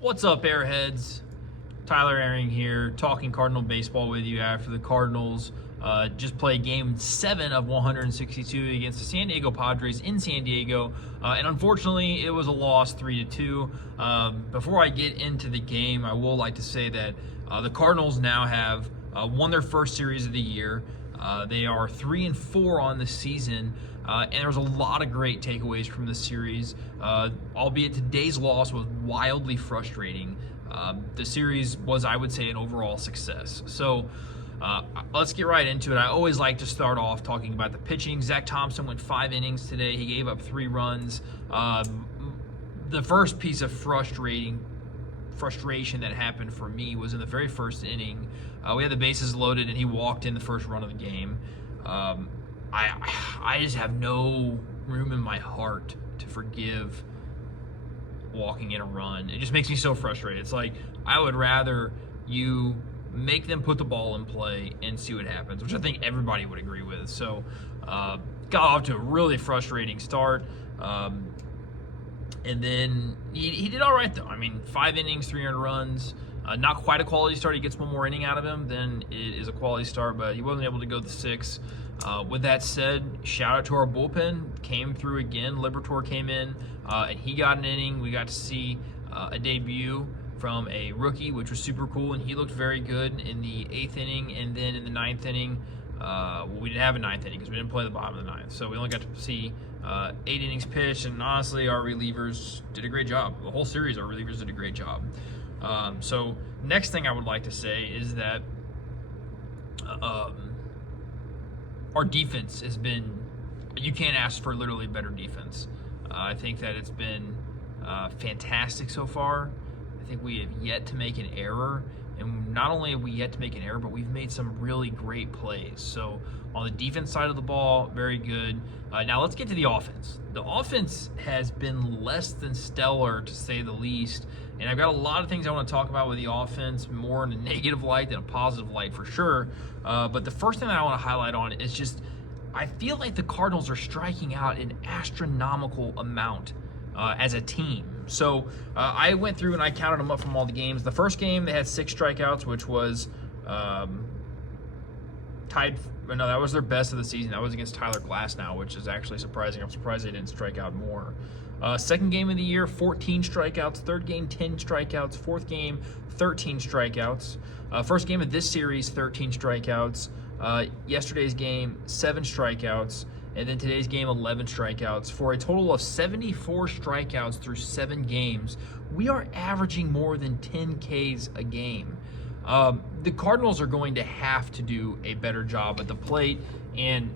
What's up, Airheads? Tyler Airing here, talking Cardinal baseball with you after the Cardinals just played Game 7 of 162 against the San Diego Padres in San Diego, and unfortunately, it was a loss, 3-2. Before I get into the game, I will like to say that the Cardinals now have won their first series of the year. They are 3-4 on the season, and there was a lot of great takeaways from this series. Albeit today's loss was wildly frustrating. The series was, I would say, an overall success. So let's get right into it. I always like to start off talking about the pitching. Zach Thompson went 5 innings today. He gave up 3 runs. The first piece of frustration that happened for me was in the very first inning. We had the bases loaded, and he walked in the first run of the game. I just have no room in my heart to forgive walking in a run. It just makes me so frustrated. It's like, I would rather you make them put the ball in play and see what happens, which I think everybody would agree with. So got off to a really frustrating start. And then he did all right, though. I mean, 5 innings, 300 runs. Not quite a quality start. He gets one more inning out of him, then it is a quality start, but he wasn't able to go the 6. With that said, shout out to our bullpen. Came through again. Liberatore came in, and he got an inning. We got to see a debut from a rookie, which was super cool, and he looked very good in the 8th inning. And then in the 9th inning, we didn't have a 9th inning because we didn't play the bottom of the 9th. So we only got to see 8 innings pitched, and honestly, our relievers did a great job. The whole series, our relievers did a great job. So next thing I would like to say is that our defense has been, you can't ask for literally better defense. I think that it's been fantastic so far. I think we have yet to make an error, and not only have we yet to make an error, but we've made some really great plays. So on the defense side of the ball, very good. Now let's get to the offense. The offense has been less than stellar, to say the least, and I've got a lot of things I want to talk about with the offense, more in a negative light than a positive light for sure. But the first thing that I want to highlight on is just, I feel like the Cardinals are striking out an astronomical amount as a team. So I went through and I counted them up from all the games. The first game, they had 6 strikeouts, which was tied. No, that was their best of the season. That was against Tyler Glasnow, which is actually surprising. I'm surprised they didn't strike out more. Second game of the year, 14 strikeouts. Third game, 10 strikeouts. Fourth game, 13 strikeouts. First game of this series, 13 strikeouts. Yesterday's game, 7 strikeouts. And then today's game, 11 strikeouts, for a total of 74 strikeouts through 7 games. We are averaging more than 10 Ks a game. The Cardinals are going to have to do a better job at the plate, and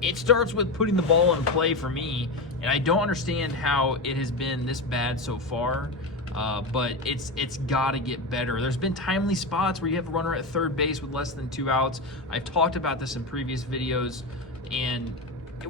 it starts with putting the ball in play for me, and I don't understand how it has been this bad so far. But it's got to get better. There's been timely spots where you have a runner at third base with less than 2 outs. I've talked about this in previous videos, and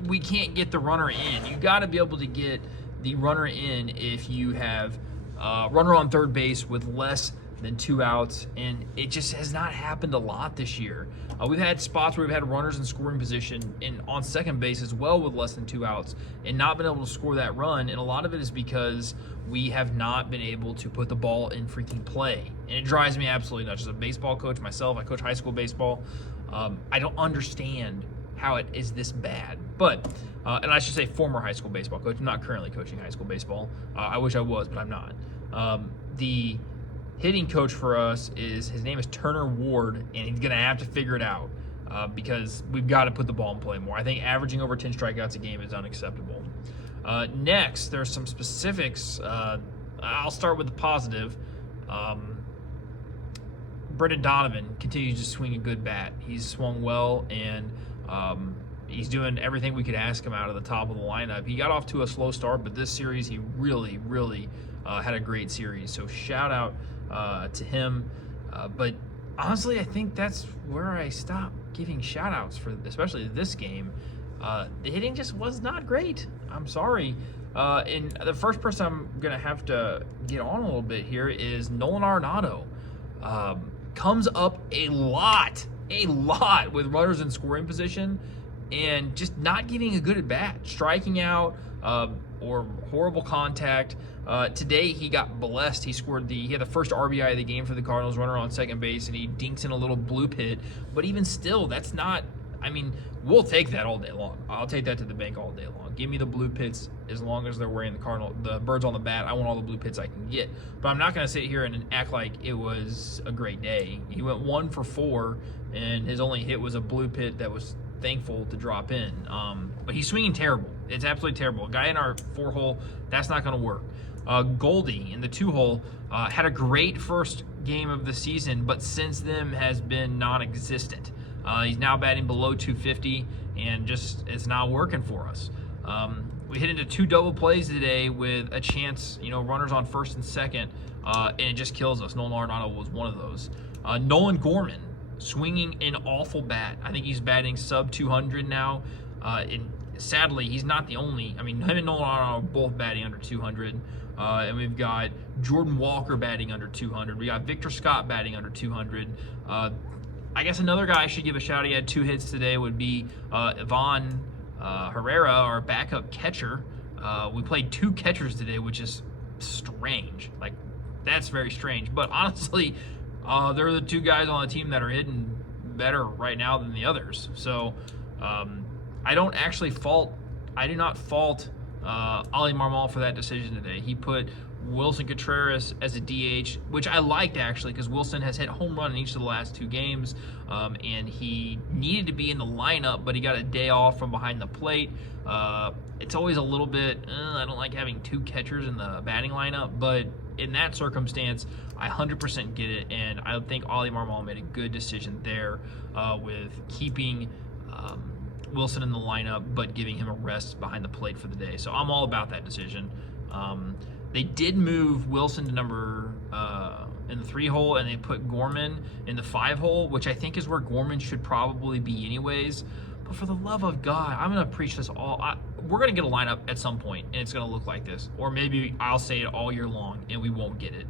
we can't get the runner in. You got to be able to get the runner in if you have a runner on third base with less than 2 outs, and it just has not happened a lot this year. We've had spots where we've had runners in scoring position and on second base as well with less than 2 outs and not been able to score that run, and a lot of it is because we have not been able to put the ball in freaking play, and it drives me absolutely nuts. As a baseball coach myself, I coach high school baseball. I don't understand how it is this bad, but and I should say former high school baseball coach. I'm not currently coaching high school baseball. I wish I was, but I'm not. The hitting coach for us his name is Turner Ward, and he's gonna have to figure it out because we've got to put the ball in play more. I think averaging over 10 strikeouts a game is unacceptable. Next, there's some specifics. I'll start with the positive. Brendan Donovan continues to swing a good bat. He's swung well, and he's doing everything we could ask him out of the top of the lineup. He got off to a slow start, but this series he really had a great series. So shout out to him. But honestly, I think that's where I stop giving shout outs for especially this game. The hitting just was not great. I'm sorry. And the first person I'm going to have to get on a little bit here is Nolan Arenado. Comes up a lot with runners in scoring position and just not getting a good at bat, striking out, or horrible contact. Today he got blessed. He had the first RBI of the game for the Cardinals, runner on second base, and he dinks in a little blue pit. But even still, that's not. I mean, we'll take that all day long. I'll take that to the bank all day long. Give me the blue pits as long as they're wearing the birds on the bat. I want all the blue pits I can get. But I'm not going to sit here and act like it was a great day. He went 1 for 4, and his only hit was a blue pit that was thankful to drop in. But he's swinging terrible. It's absolutely terrible. A guy in our 4-hole, that's not going to work. Goldie in the 2-hole had a great first game of the season, but since then has been non-existent. He's now batting below 250, and just it's not working for us. We hit into 2 double plays today with a chance, runners on first and second, and it just kills us. Nolan Arenado was one of those. Nolan Gorman swinging an awful bat. I think he's batting sub 200 now. And sadly, he's not the only. I mean, him and Nolan Arenado are both batting under 200. And we've got Jordan Walker batting under 200. We got Victor Scott batting under 200. I guess another guy I should give a shout. He had 2 hits today. Would be Ivan Herrera, our backup catcher. We played 2 catchers today, which is strange. Like, that's very strange. But honestly, they're the 2 guys on the team that are hitting better right now than the others. So I do not fault Oli Marmol for that decision today. He put Wilson Contreras as a DH, which I liked actually, because Wilson has hit home run in each of the last 2 games, and he needed to be in the lineup, but he got a day off from behind the plate. It's always a little bit, I don't like having 2 catchers in the batting lineup, but in that circumstance, I 100% get it, and I think Oli Marmol made a good decision there with keeping Wilson in the lineup, but giving him a rest behind the plate for the day. So I'm all about that decision. They did move Wilson to in the 3-hole, and they put Gorman in the 5-hole, which I think is where Gorman should probably be anyways. But for the love of God, I'm going to preach this all. We're going to get a lineup at some point, and it's going to look like this. Or maybe I'll say it all year long, and we won't get it.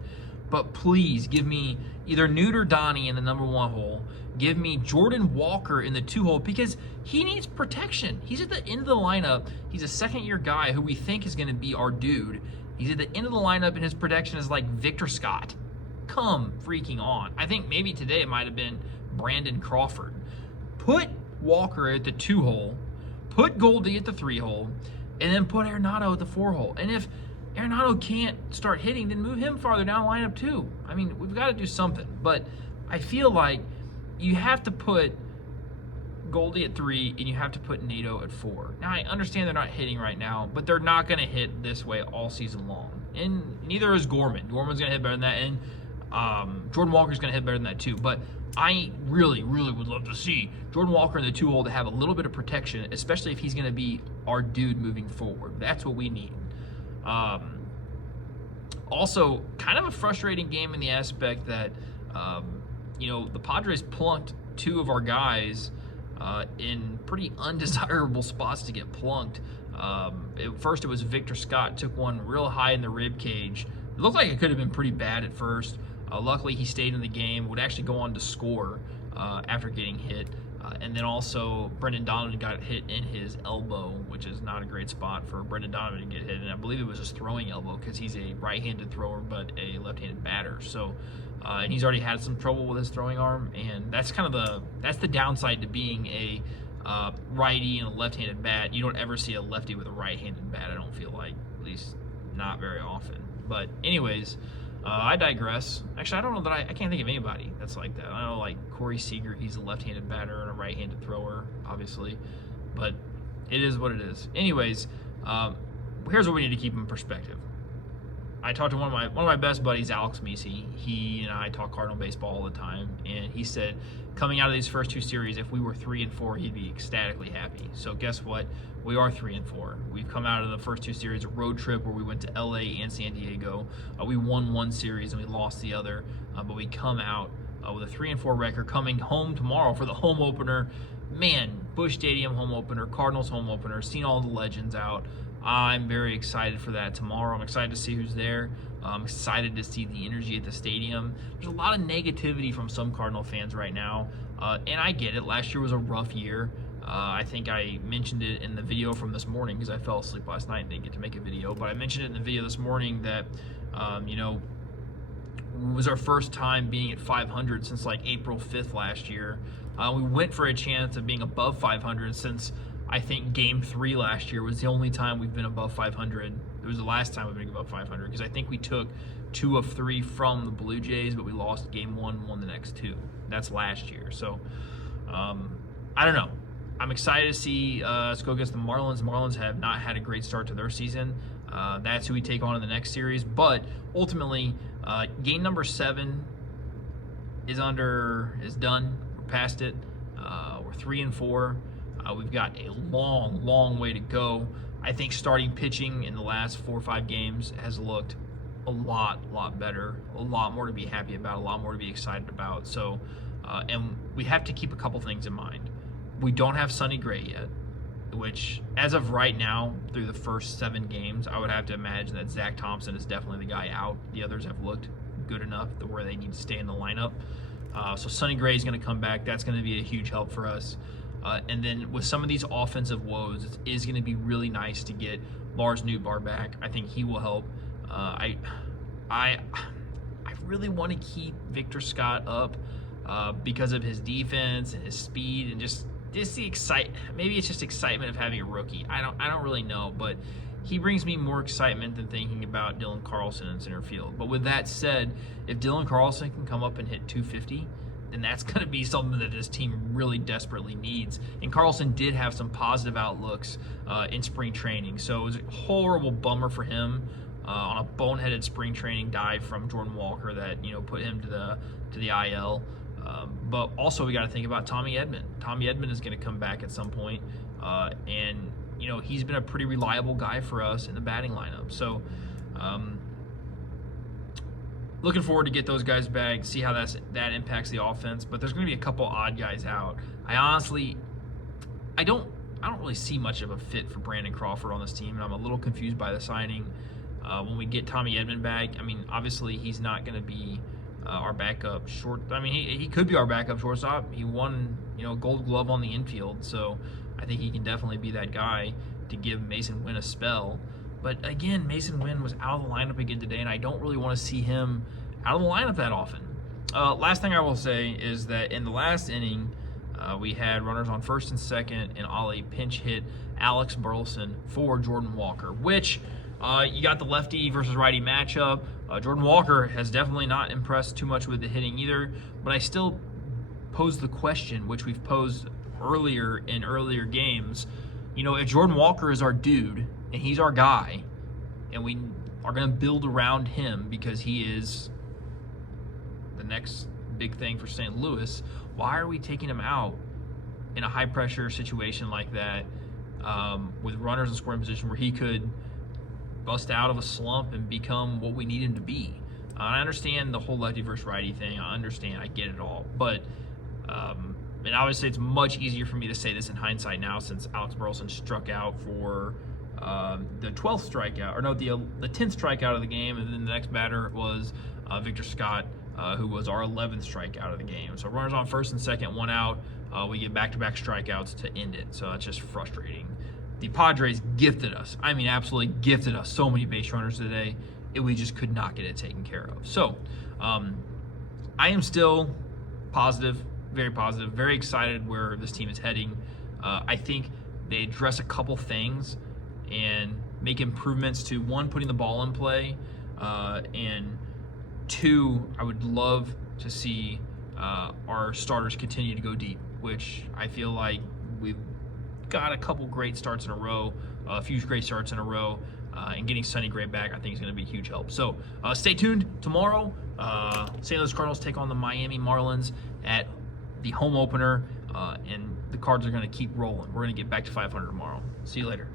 But please give me either Newt or Donnie in the number 1 hole. Give me Jordan Walker in the 2-hole, because he needs protection. He's at the end of the lineup. He's a second-year guy who we think is going to be our dude. He's at the end of the lineup, and his protection is like Victor Scott. Come freaking on. I think maybe today it might have been Brandon Crawford. Put Walker at the 2-hole, put Goldie at the 3-hole, and then put Arenado at the 4-hole. And if Arenado can't start hitting, then move him farther down the lineup too. I mean, we've got to do something. But I feel like you have to put Goldie at 3, and you have to put Nato at 4. Now, I understand they're not hitting right now, but they're not going to hit this way all season long. And neither is Gorman. Gorman's going to hit better than that, and Jordan Walker's going to hit better than that too. But I really, really would love to see Jordan Walker in the 2-hole to have a little bit of protection, especially if he's going to be our dude moving forward. That's what we need. Also, kind of a frustrating game in the aspect that, the Padres plunked 2 of our guys in pretty undesirable spots to get plunked. First, it was Victor Scott, took one real high in the rib cage. It looked like it could have been pretty bad at first. Luckily, he stayed in the game, would actually go on to score after getting hit. And then also, Brendan Donovan got hit in his elbow, which is not a great spot for Brendan Donovan to get hit. And I believe it was his throwing elbow, because he's a right-handed thrower but a left-handed batter. So, and he's already had some trouble with his throwing arm, and that's kind of the downside to being a righty and a left-handed bat. You don't ever see a lefty with a right-handed bat, I don't feel like, at least not very often. But anyways, I digress. Actually, I don't know that I can't think of anybody that's like that. I know, like Corey Seager, he's a left-handed batter and a right-handed thrower, obviously, but it is what it is. Anyways, here's what we need to keep in perspective. I talked to one of my best buddies, Alex Misi. He and I talk Cardinal baseball all the time, and he said coming out of these first 2 series, if we were 3-4, he'd be ecstatically happy. So guess what? We are 3-4. We've come out of the first 2 series, a road trip where we went to LA and San Diego. We won 1 series and we lost the other, but we come out with a 3-4 record, coming home tomorrow for the home opener. Man, Busch Stadium home opener, Cardinals home opener, seen all the legends out. I'm very excited for that tomorrow. I'm excited to see who's there. I'm excited to see the energy at the stadium. There's a lot of negativity from some Cardinal fans right now, and I get it. Last year was a rough year. I think I mentioned it in the video from this morning because I fell asleep last night and didn't get to make a video. But I mentioned it in the video this morning that, you know, it was our first time being at 500 since like April 5th last year. We went for a chance of being above 500 since I think Game 3 last year was the only time we've been above 500. It was the last time we've been above 500 because I think we took 2 of 3 from the Blue Jays, but we lost Game 1, won the next 2. That's last year. So I don't know. I'm excited to see us go against the Marlins. The Marlins have not had a great start to their season. That's who we take on in the next series. But ultimately, game number 7 is done. We're past it. We're 3-4. We've got a long way to go. I think starting pitching in the last 4 or 5 games has looked a lot better. A lot more to be happy about. A lot more to be excited about. So, and we have to keep a couple things in mind. We don't have Sonny Gray yet, which, as of right now, through the first 7 games, I would have to imagine that Zach Thompson is definitely the guy out. The others have looked good enough to where they need to stay in the lineup. So Sonny Gray is going to come back. That's going to be a huge help for us. And then with some of these offensive woes, it is going to be really nice to get Lars Nootbaar back. I think he will help. I really want to keep Victor Scott up because of his defense and his speed and just the maybe it's just excitement of having a rookie. I don't really know, but he brings me more excitement than thinking about Dylan Carlson in center field. But with that said, if Dylan Carlson can come up and hit 250, then that's going to be something that this team really desperately needs. And Carlson did have some positive outlooks in spring training, so it was a horrible bummer for him on a boneheaded spring training dive from Jordan Walker that put him to the IL. But also we got to think about Tommy Edman. Tommy Edman is going to come back at some point, and he's been a pretty reliable guy for us in the batting lineup. So looking forward to get those guys back, see how that impacts the offense. But there's going to be a couple odd guys out. I don't really see much of a fit for Brandon Crawford on this team, and I'm a little confused by the signing. When we get Tommy Edman back, I mean, obviously he's not going to be our backup short. I mean, he could be our backup shortstop. He won, Gold Glove on the infield, so I think he can definitely be that guy to give Mason Wynn a spell. But again, Mason Wynn was out of the lineup again today, and I don't really want to see him out of the lineup that often. Last thing I will say is that in the last inning, we had runners on first and second, and Ollie pinch hit Alex Burleson for Jordan Walker, which you got the lefty versus righty matchup. Jordan Walker has definitely not impressed too much with the hitting either, but I still pose the question, which we've posed earlier in earlier games. If Jordan Walker is our dude and he's our guy, and we are going to build around him because he is the next big thing for St. Louis, why are we taking him out in a high-pressure situation like that with runners in scoring position where he could bust out of a slump and become what we need him to be? I understand the whole lefty versus righty thing. I understand. I get it all. But, and obviously it's much easier for me to say this in hindsight now since Alex Burleson struck out for the 12th strikeout, or no, the 10th strikeout of the game, and then the next batter was Victor Scott, who was our 11th strikeout of the game. So runners on first and second, 1 out. We get back-to-back strikeouts to end it. So that's just frustrating. The Padres gifted us. I mean, absolutely gifted us so many base runners today. We just could not get it taken care of. So I am still positive, very excited where this team is heading. I think they address a couple things and make improvements to, 1, putting the ball in play, and 2, I would love to see our starters continue to go deep, which I feel like we've got a couple great starts in a row, a few great starts in a row, and getting Sonny Gray back I think is going to be a huge help. So stay tuned. Tomorrow, St. Louis Cardinals take on the Miami Marlins at the home opener, and the Cards are going to keep rolling. We're going to get back to 500 tomorrow. See you later.